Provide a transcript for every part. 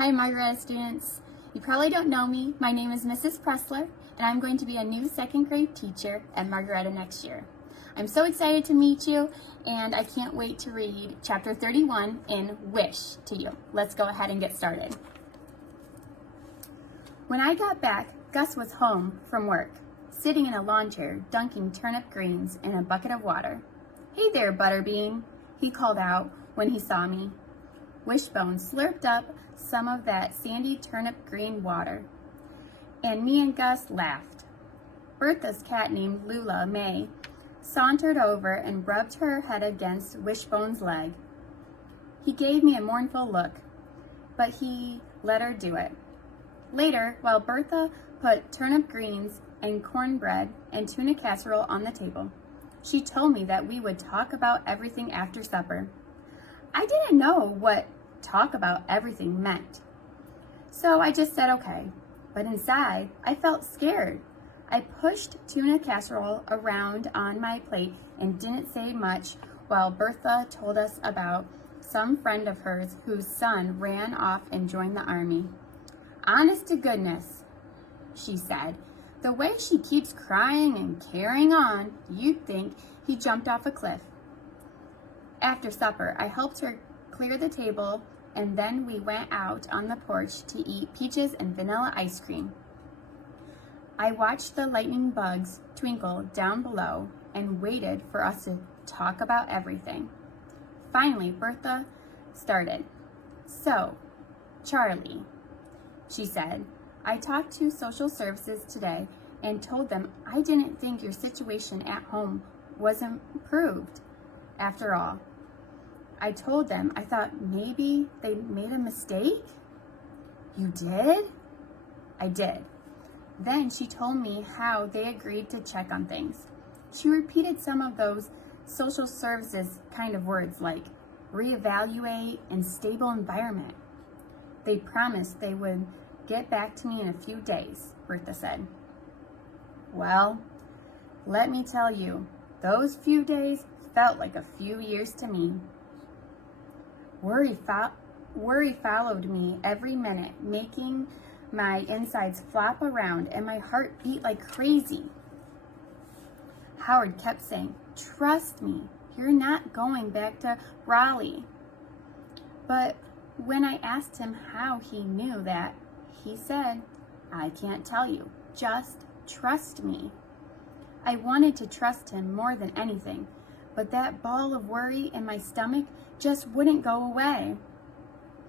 Hi, Margaret students. You probably don't know me. My name is Mrs. Pressler, and I'm going to be a new second grade teacher at Margaretta next year. I'm so excited to meet you, and I can't wait to read chapter 31 in Wish to you. Let's go ahead and get started. When I got back, Gus was home from work, sitting in a lawn chair, dunking turnip greens in a bucket of water. "Hey there, Butterbean," he called out when he saw me. Wishbone slurped up some of that sandy turnip green water, and me and Gus laughed. Bertha's cat named Lula May sauntered over and rubbed her head against Wishbone's leg. He gave me a mournful look, but he let her do it. Later, while Bertha put turnip greens and cornbread and tuna casserole on the table, she told me that we would talk about everything after supper. I didn't know what talk about everything meant, so I just said okay, but inside I felt scared. I pushed tuna casserole around on my plate and didn't say much while Bertha told us about some friend of hers whose son ran off and joined the army. "Honest to goodness," she said, "the way she keeps crying and carrying on, you'd think he jumped off a cliff." After supper, I helped her clear the table, and then we went out on the porch to eat peaches and vanilla ice cream. I watched the lightning bugs twinkle down below and waited for us to talk about everything. Finally, Bertha started. "So, Charlie," she said, "I talked to social services today and told them I didn't think your situation at home was improved. After all, I told them I thought maybe they made a mistake." "You did?" "I did." Then she told me how they agreed to check on things. She repeated some of those social services kind of words like reevaluate and stable environment. "They promised they would get back to me in a few days," Bertha said. Well, let me tell you, those few days felt like a few years to me. Worry followed me every minute, making my insides flop around and my heart beat like crazy. Howard kept saying, "Trust me, you're not going back to Raleigh." But when I asked him how he knew that, he said, "I can't tell you, just trust me." I wanted to trust him more than anything, but that ball of worry in my stomach just wouldn't go away.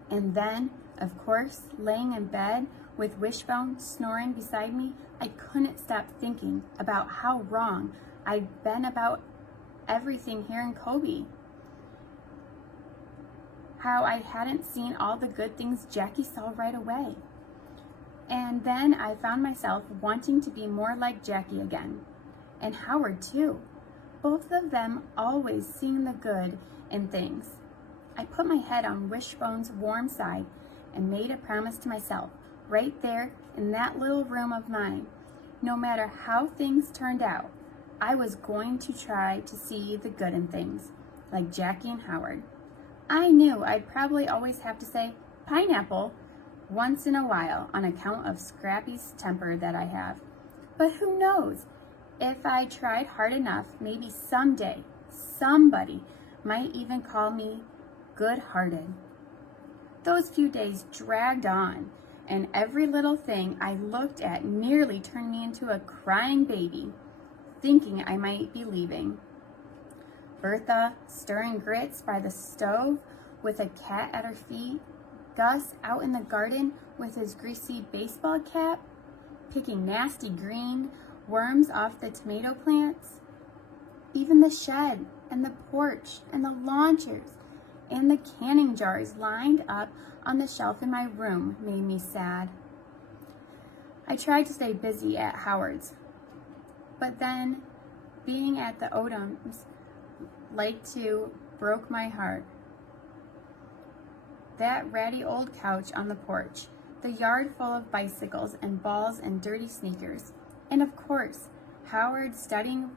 And then, of course, laying in bed with Wishbone snoring beside me, I couldn't stop thinking about how wrong I'd been about everything here in Kobe. How I hadn't seen all the good things Jackie saw right away. And then I found myself wanting to be more like Jackie again. And Howard too. Both of them always seeing the good in things. I put my head on Wishbone's warm side and made a promise to myself, right there in that little room of mine. No matter how things turned out, I was going to try to see the good in things, like Jackie and Howard. I knew I'd probably always have to say pineapple once in a while on account of Scrappy's temper that I have. But who knows? If I tried hard enough, maybe someday somebody might even call me good-hearted. Those few days dragged on, and every little thing I looked at nearly turned me into a crying baby, thinking I might be leaving. Bertha stirring grits by the stove with a cat at her feet, Gus out in the garden with his greasy baseball cap, picking nasty green worms off the tomato plants. Even the shed and the porch and the lawn chairs and the canning jars lined up on the shelf in my room made me sad. I tried to stay busy at Howard's, but then being at the Odoms broke my heart. That ratty old couch on the porch, the yard full of bicycles and balls and dirty sneakers, and of course, Howard studying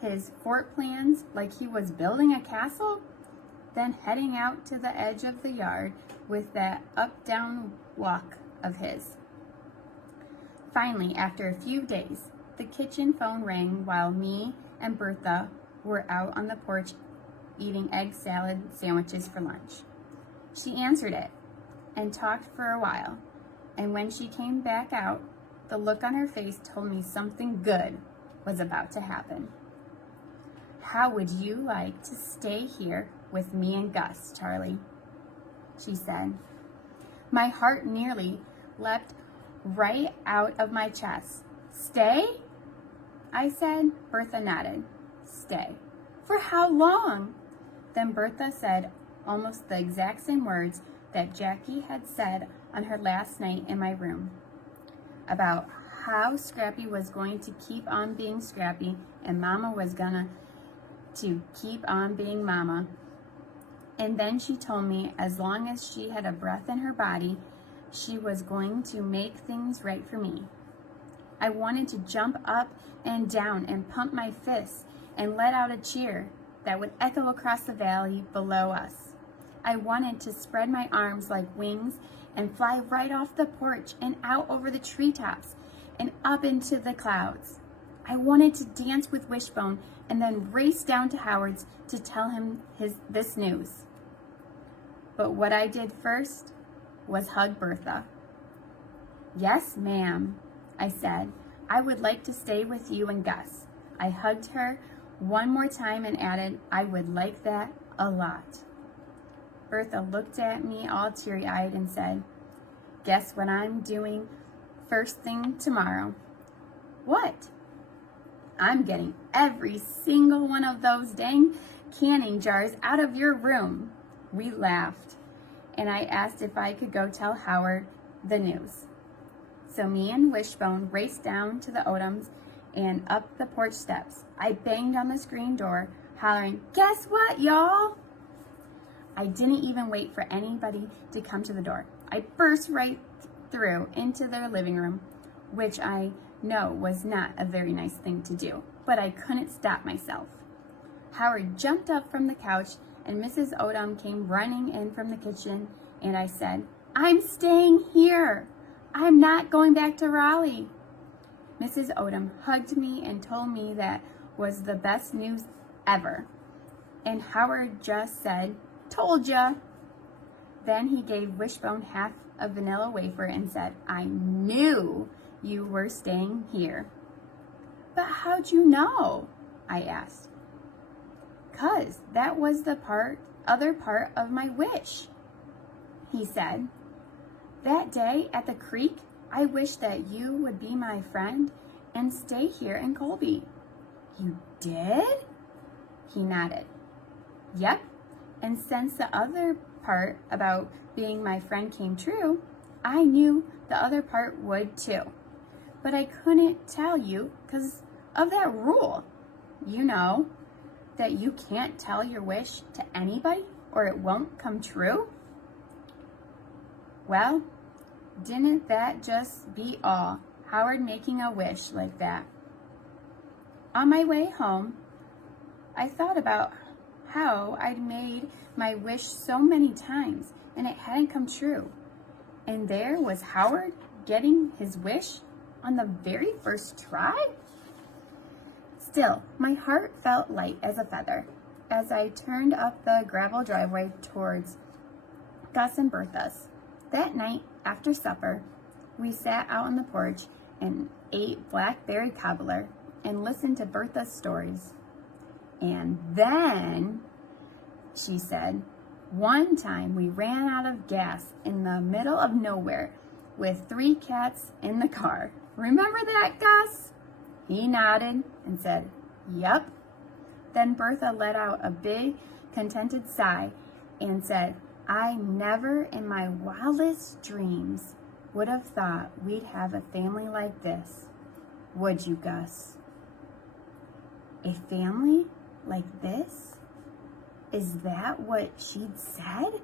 his fort plans like he was building a castle. then heading out to the edge of the yard with that up-down walk of his. Finally, after a few days, the kitchen phone rang while me and Bertha were out on the porch eating egg salad sandwiches for lunch. She answered it and talked for a while, and when she came back out, the look on her face told me something good was about to happen. "How would you like to stay here with me and Gus, Charlie?" she said. My heart nearly leapt right out of my chest. "Stay?" I said. Bertha nodded. "Stay. For how long?" Then Bertha said almost the exact same words that Jackie had said on her last night in my room, about how Scrappy was going to keep on being Scrappy and Mama was gonna to keep on being Mama. And then she told me as long as she had a breath in her body, she was going to make things right for me. I wanted to jump up and down and pump my fists and let out a cheer that would echo across the valley below us. I wanted to spread my arms like wings and fly right off the porch and out over the treetops and up into the clouds. I wanted to dance with Wishbone and then race down to Howard's to tell him this news. But what I did first was hug Bertha. "Yes, ma'am," I said. "I would like to stay with you and Gus." I hugged her one more time and added, "I would like that a lot." Bertha looked at me all teary-eyed and said, "Guess what I'm doing first thing tomorrow?" "What?" "I'm getting every single one of those dang canning jars out of your room." We laughed, and I asked if I could go tell Howard the news. So me and Wishbone raced down to the Odoms and up the porch steps. I banged on the screen door, hollering, "Guess what, y'all?" I didn't even wait for anybody to come to the door. I burst right through into their living room, which I know was not a very nice thing to do, but I couldn't stop myself. Howard jumped up from the couch and Mrs. Odom came running in from the kitchen, and I said, "I'm staying here. I'm not going back to Raleigh." Mrs. Odom hugged me and told me that was the best news ever. And Howard just said, "Told ya." Then he gave Wishbone half a vanilla wafer and said, "I knew you were staying here." "But how'd you know?" I asked. "'Cause that was the other part of my wish," he said. "That day at the creek, I wished that you would be my friend and stay here in Colby." "You did?" He nodded. "Yep, and since the other part about being my friend came true, I knew the other part would too. But I couldn't tell you because of that rule. You know, that you can't tell your wish to anybody or it won't come true." Well, didn't that just beat all, Howard making a wish like that? On my way home, I thought about how I'd made my wish so many times and it hadn't come true. And there was Howard getting his wish on the very first try. Still, my heart felt light as a feather as I turned up the gravel driveway towards Gus and Bertha's. That night, after supper, we sat out on the porch and ate blackberry cobbler and listened to Bertha's stories. "And then," she said, "one time we ran out of gas in the middle of nowhere with 3 cats in the car. Remember that, Gus?" He nodded and said, "Yup." Then Bertha let out a big, contented sigh and said, "I never in my wildest dreams would have thought we'd have a family like this. Would you, Gus?" A family like this? Is that what she'd said?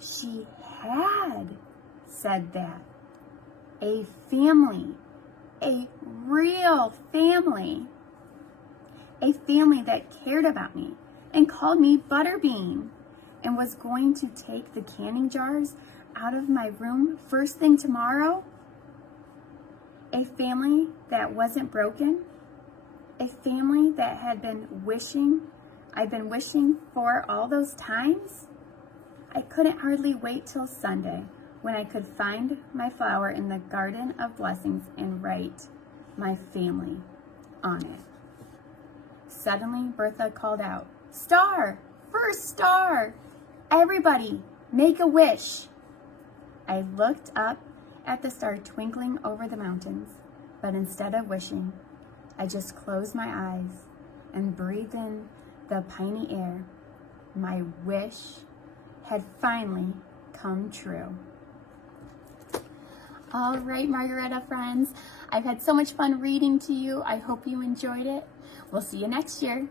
She had said that. A family. A real family. A family that cared about me. and called me Butterbean and was going to take the canning jars out of my room first thing tomorrow? A family that wasn't broken? A family that I've been wishing for all those times? I couldn't hardly wait till Sunday when I could find my flower in the garden of blessings and write my family on it. Suddenly, Bertha called out, "Star! First star! Everybody, make a wish!" I looked up at the star twinkling over the mountains, but instead of wishing, I just closed my eyes and breathed in the piney air. My wish had finally come true. All right, Margaretta friends, I've had so much fun reading to you. I hope you enjoyed it. We'll see you next year.